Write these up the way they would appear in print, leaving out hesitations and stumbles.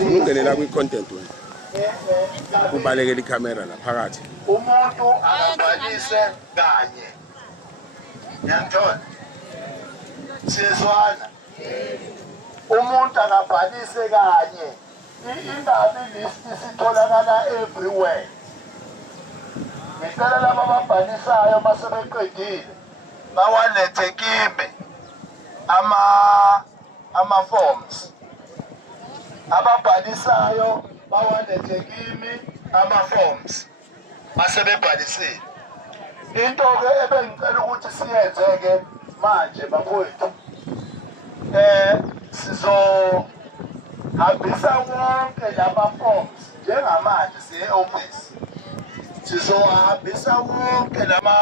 ungenela kwi-content wena ubalekela ikhamera la phakathi umuntu akabhalise kanye ngiyangithola sizwana umuntu akabhalise kanye indaba ilist isitholakala everywhere ngicela laba ababhalisayo masebeqedile bawalethe kimi ama-forms ababhalisayo bawalethe kimi ama-forms masebebhalisile into-ke ebengicela ukuthi siyenze-ke manje bafowethu sizohambisa wonke lama-forms njengamanje siye-office sizohambisa wonke lama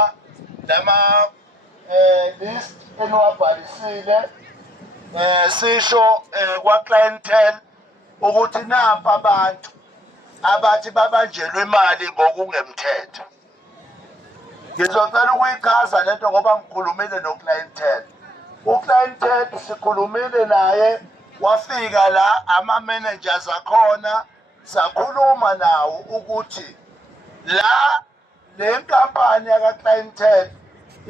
list eniwabhalisile sisho kwa-clientele ukuthi napha abantu abathi babanjelwe imali ngokungemthetho. Ngizocela ukuyichaza lento ngoba ngikhulumile no-clientele. U-clientele sikhulumile naye wafika la ama-managers akhona sakhuluma nawo ukuthi la le nkampani yaka-clientele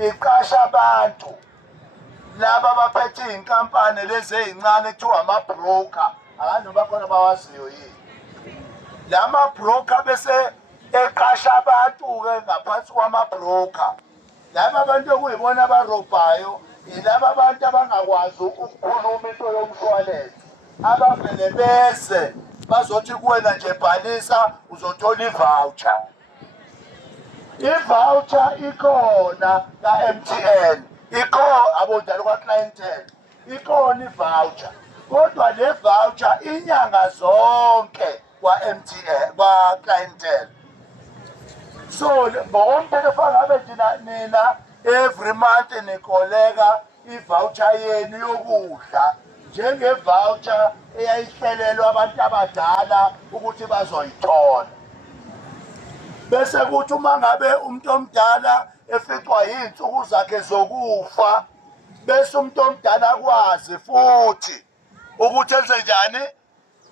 iqasha abantu laba baphethe iy'nkampani lezi ey'ncane kuthiwa ama-broker abantu bakhona bawaziyo yini la ma-broker bese eqasha abantu-ke ngaphansi kwama-broker laba abantu okuyibona abarobhayo yilaba abantu abangakwazi ukukhuluma into yomshwalense abavele bese bazothi kuwena nje bhalisa uzothola i-voucher. I-voucher ikhona ka-MTN abodala kwa-clientele ikhona i-voucher kodwa le voucher inyanga zonke kwa-MTN kwa-clientele. So ngokomthetho fangabe nina every month nikoleka i-voucher yenu yokudla njenge-voucher eyayihlelelwa abantu abadala ukuthi bazoyithola. Bese kuthi uma ngabe umuntu omdala eficwa iy'nsuku zakhe zokufa bese umuntu omdala akwazi futhi ukuthi enze njani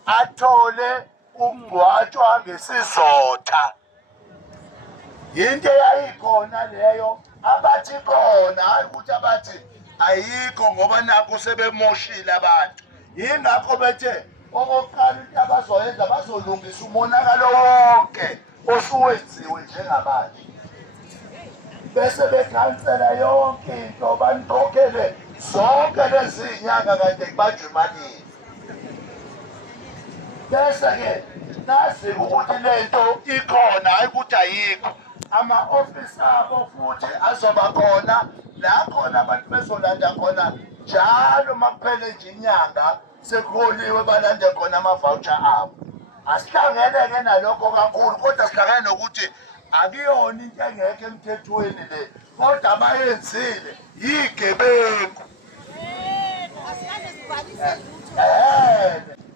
athole ukungcwatshwa ngesizotha. Yinto eyayikhona leyo abathi khona hayi ukuthi abathi ayikho ngoba nakho sebemoshile abantu. Yingakho bethe okokuqala into abazoyenza bazolungisa umonakalo wonke osuwenziwe njengamanje bese bekhansela yonke into banikhokhele zonke lezi nyanga kade kubanjwe imali. Bese-ke nazi ukuthi lento ikhona hayi ukuthi ayikho. Ama-ofisi abo futhi azoba khona la khona abantu bezolanda khona njalo uma kuphele nje inyanga sekuholiwe balande khona ama-voucher abo. Asihlangene-ke nalokho kakhulu kodwa sihlangene nokuthi akuyona into engekho emthethweni le kodwa abayenzile yigebengu.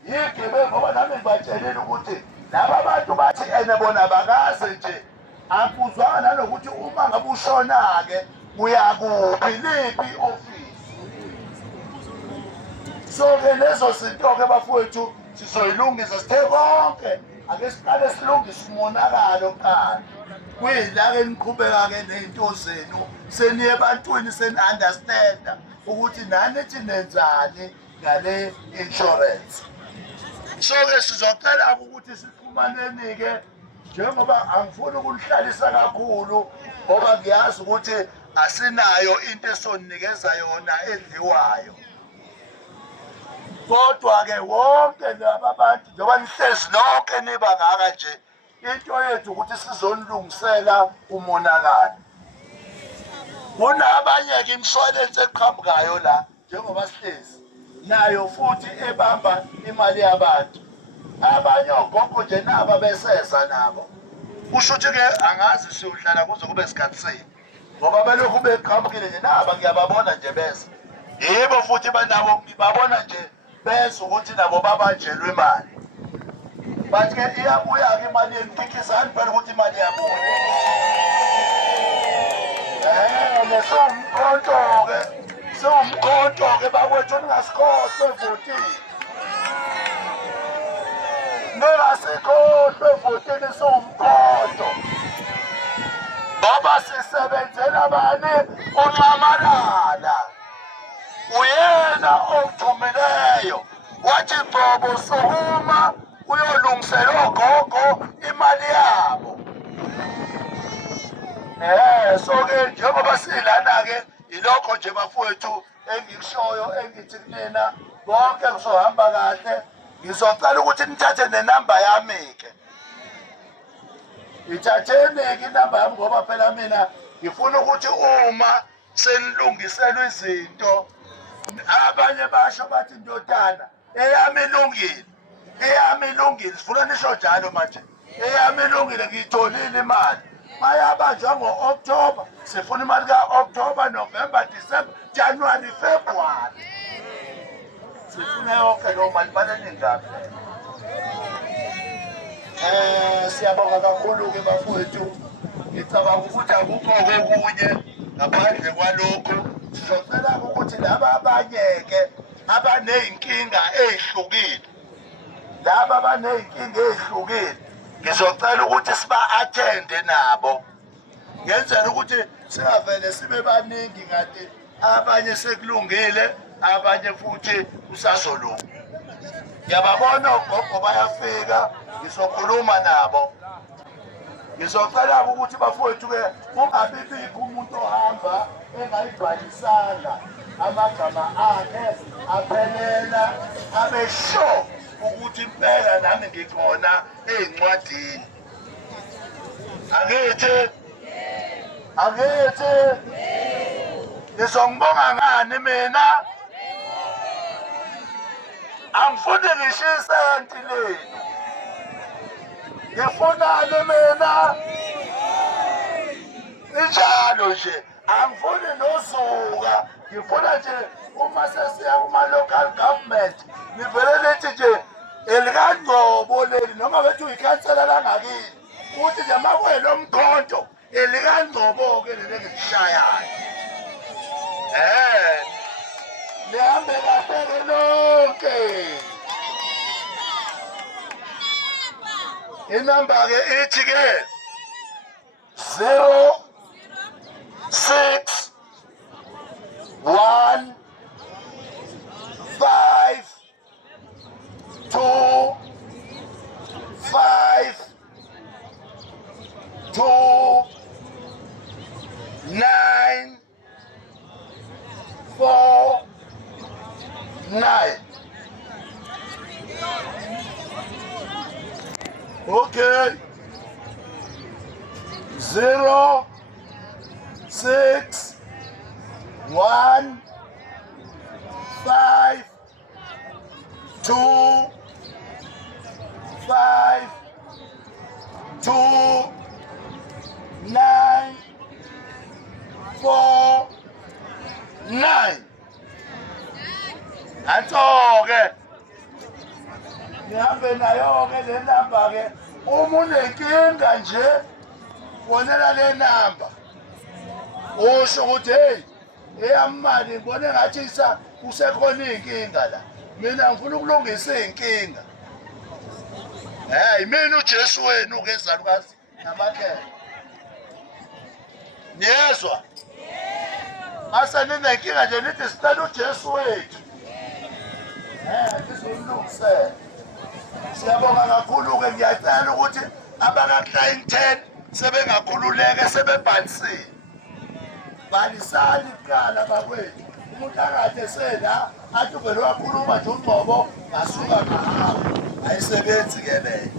Yigebengu ngoba nami ngibatshelile ukuthi laba bantu bathi ene bona bakaze nje akuzwanga nanokuthi uma ngabe ushona-ke uyakuphi liphi i-ofisi. So-ke lezo zinto-ke bafowethu sizoyilungisa sithe konke ake siqale silungise umonakalo kuqala kuyila-ke niqhubeka-ke ney'nto zenu seniye ebantwini seni-understanda ukuthi nanithi nenzani ngale insurance. So-ke sizocela-ke ukuthi sixhumaneni-ke njengoba angifuni ukunihlalisa kakhulu ngoba ngiyazi ukuthi asinayo into esoninikeza yona edliwayo. Kodwa-ke wonke laba bantu njengoba nihlezi nonke nibangaka nje into yethu ukuthi sizonilungisela umonakalo. Kunabanye-ke imishwalense eqhamukayo la njengoba sihlezi nayo futhi ebamba imali yabantu. Abanye ogogo nje naba beseza nabo. Kusho ukuthi-ke angazi siyohlala kuze kube isikhathi sini ngoba belokhu beqhamukile nje naba ngiyababona nje bese. Yebo futhi banabo ngibabona nje bese ukuthi nabo babanjelwe imali. But-ke iyabuya-ke imali yenitikisani phela ukuthi imali yabuya. Siwumkhonto-ke bakwethu ningasikhohlwe votini. asikhohlwe voteni siwumkhonto ngoba sisebenzela bani uNcamalala uyena othumileyo wathi Gcobo sukuma uyolungisela ogogo imali yabo. So-ke njengoba silana-ke ilokho nje bafowethu engikushoyo engithi kunina bonke kuzohamba kahle. Ngizocela ukuthi nithathe nenamba yami-ke. Ithatheni-ke inamba yami ngoba phela mina ngifuna ukuthi uma senilungiselwa izinto abanye basho bathi ndodana eyami ilungile. Eyami ilungile sifuna nisho njalo manje. Eyami ilungile ngiyitholile imali. Mayabanjwa ngo-October sifuna imali ka-October, November, December, January, February. Sifuna yonke leyo mali baneningapi. Siyabonga kakhulu-ke bafowethu. Ngicabanga ukuthi akukho okunye ngaphandle kwalokho. Sizocela ukuthi laba abanye-ke abaney'nkinga ey'hlukile, laba abaney'nkinga ey'hlukile ngizocela ukuthi siba-athende nabo ngenzela ukuthi singavele sibe baningi kanti abanye sekulungile abanye futhi kusazolunga. Ngiyababona ogogo bayafika ngizokhuluma nabo. Ngizocela ukuthi bafowethu-ke kungabibikho umuntu ohamba engayibhalisanga amagama akhe aphelela abesho ukuthi impela nami ngikhona ey'ncwadini. Angithi ngizongibonga ngani mina? Angifuni ngisho isenti lenu. Ngifunani mina? Injalo nje angifuni nozuka. Ngifuna nje uma sesiya kuma-local government nivele lithi nje elikaNgcobo leli noma bethi uyikhansela langakini ukuthi nje makwelo mkhonto elikaNgcobo-ke leli engilishayayo. Nihambe kahle-ke lonke. Inamba-ke ithi-ke 06 1 5 2 5 2 9 4 9. Okay. 0 6 1 5 2 5 2 9 4 9. Anto-ke nihambe nayo-ke le namba-ke uma unenkinga nje fonela le namba usho ukuthi hey eyamali ngibone ngathi kusekhona iy'nkinga la, mina ngifuna ukulungisa iy'nkinga. Imina uJesu wenu-ke ezalukazi namakhehla. Niyezwa? Mase ninenkinga nje nithi sicela uJesu wethu ngizomlungisela. Siyabonga kakhulu-ke, ngiyacela ukuthi abaka-client 10 sebengakhululeke sebebhalisile. Bhalisani kuqala bakwethu. Umuntu akade sela athi uvele wakhuluma nje uNgcobo ngasuka ngahamba. Ayisebenzi-ke leyo.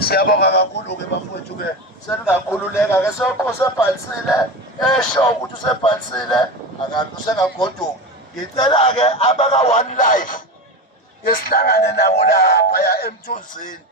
Siyabonga kakhulu-ke bafowethu-ke seningakhululeka-ke sebhalisile esho ukuthi usebhalisile akanti usengagoduki. Ngicela-ke abaka-One Life yesihlangane nabo laphaya eMthunzini